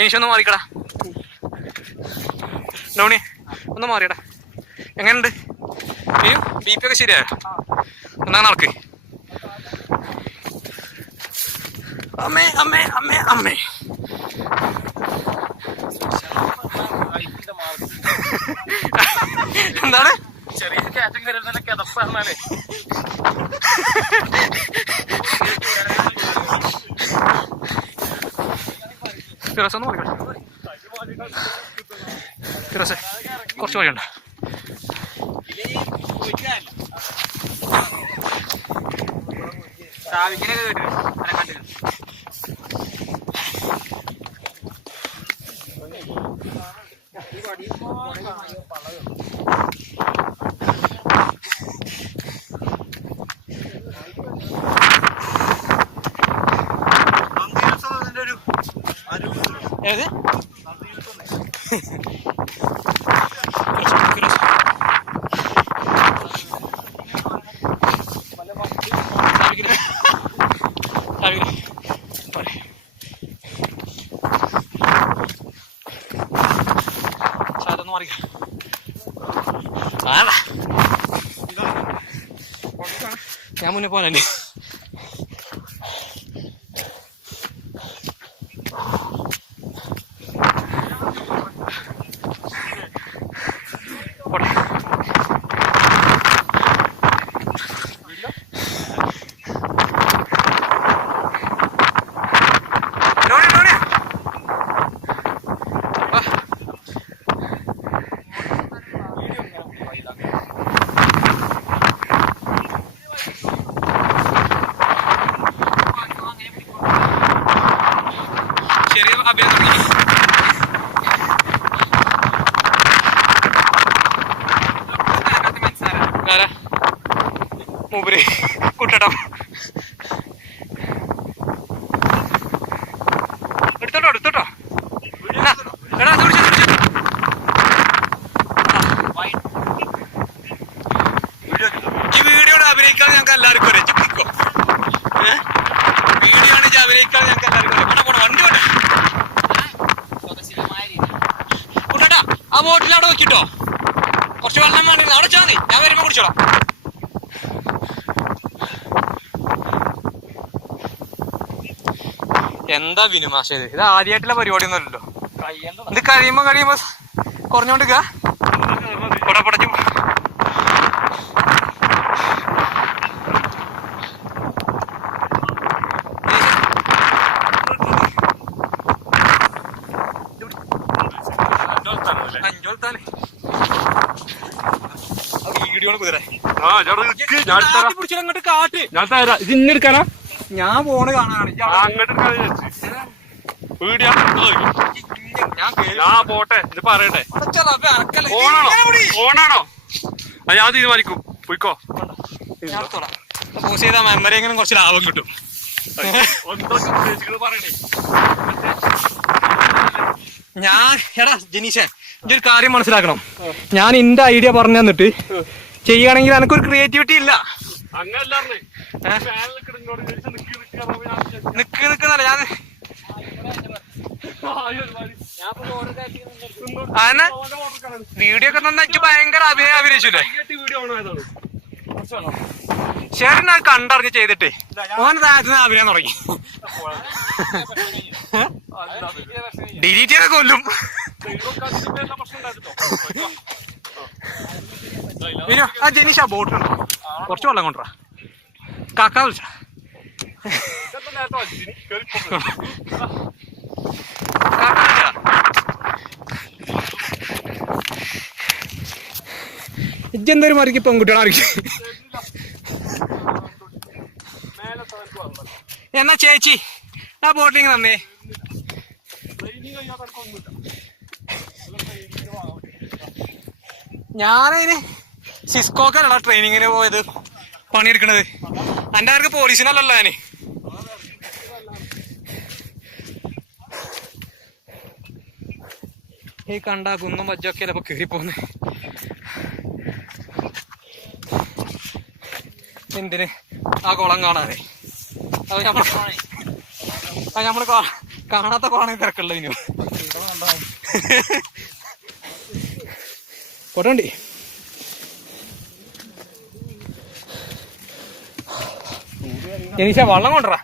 ജനീഷൊന്ന് മാറിക്കടാ. ഡോണി ഒന്ന് മാറിയടാ. എങ്ങനെയുണ്ട്? ഇനിയും ബി പി ഒക്കെ ശരിയായോ? എന്നാ നടക്ക്. അമ്മേ അമ്മേ അമ്മേ അമ്മേ. എന്താണ്? ചെറിയ കയറ്റം കയറി തന്നെ കിതപ്പാണല്ലേ. ഫിറോസ് ഒന്ന് മാറിക്കോട്ടെ. ഫിറോസെ കുറച്ച് വഴിയുണ്ട്. ഏത് സാധനം മാറി. ഞാൻ മുന്നേ പോകാനുണ്ട്. മൂപ്പര് കുട്ടട്ടോ എടുത്തോട്ടോ. എടാ ഈ വീഡിയോയുടെ അഭിനയിക്കാൻ ഞങ്ങൾക്ക് എല്ലാവർക്കും അറിയാം. ചുറ്റിക്കോ വീഡിയോ ആണ് അഭിനയിക്കാൻ ഞങ്ങൾക്ക് എല്ലാവർക്കും അറിയാം. പോട്ടെ വണ്ടി പോട്ടെ. കുട്ടട്ടാ ആ ബോട്ടിൽ അവിടെ നോക്കിട്ടോ. കുറച്ച് വെള്ളം വേണ്ടി അവിടെ വെച്ചാൽ മതി. ഞാൻ വരുമ്പോ കുടിച്ചോളാം. എന്താ വിനുമാഷ ഇത് ആദ്യമായിട്ടുള്ള പരിപാടി ഒന്നുമല്ലല്ലോ. ഇത് കഴിയുമ്പോ കുറഞ്ഞോണ്ടിരിക്ക. പൊടഞ്ഞു വീഡിയോ കുതിരെ അങ്ങോട്ട് കാട്ട്. ഇന്നെടുക്കാനാ ഞാൻ ഫോണ് കാണാനാണ്. ഞാൻ പോട്ടെ ഇത് പറയട്ടെ. ഓണാണോ? ഞാൻ തീരുമാനിക്കും. പോയിക്കോ. പോസ് ചെയ്താൽ മെമ്മറി എങ്ങനെ കുറച്ച് ലാഭം കിട്ടും. ഞാൻ എടാ ജനീഷേ ഇതൊരു കാര്യം മനസ്സിലാക്കണം. ഞാൻ എന്റെ ഐഡിയ പറഞ്ഞു തന്നിട്ട് ചെയ്യുകയാണെങ്കിൽ എനിക്കൊരു ക്രിയേറ്റിവിറ്റി ഇല്ല. നിക്കുന്നല്ല ഞാൻ അതന്നെ വീഡിയോ ഒക്കെ നന്നായിട്ട് ഭയങ്കര അഭിനയിച്ചില്ലേ. ചേട്ടൻ അത് കണ്ടറിഞ്ഞ് ചെയ്തിട്ടേ ഓൻ താഴത്തുനിന്ന് അഭിനയം തുടങ്ങി. ഡിലീറ്റ് ചെയ്ത കൊല്ലും. ഇനി ആ ജനീഷ ബോട്ടുണ്ട് കുറച്ച് വെള്ളം കൊണ്ടുവരാ. കാക്ക വിളിച്ച ഇജ്ജെന്തൊരു മറിക്ക് പെൺകുട്ടികളായിരിക്കും. എന്നാ ചേച്ചി ആ ബോട്ടിങ് തന്നേ. ഞാനതിന് സിസ്കോക്കല്ല ട്രെയിനിങ്ങിന് പോയത് പണിയെടുക്കണത്. എൻ്റെ ആർക്ക് പോലീസിനല്ലല്ലോ ഞാന്. ഈ കണ്ട കുന്നും വജ്ജൊക്കെ അല്ലപ്പോ കയറിപ്പോന്ന്. എന്തിന് ആ കുളം കാണാനേ. അത് നമ്മള് കാണാത്ത പാണ തിരക്കുള്ള ഇനി പോട്ടണ്ടി ജനീഷ വെള്ളം കൊണ്ടുവരാ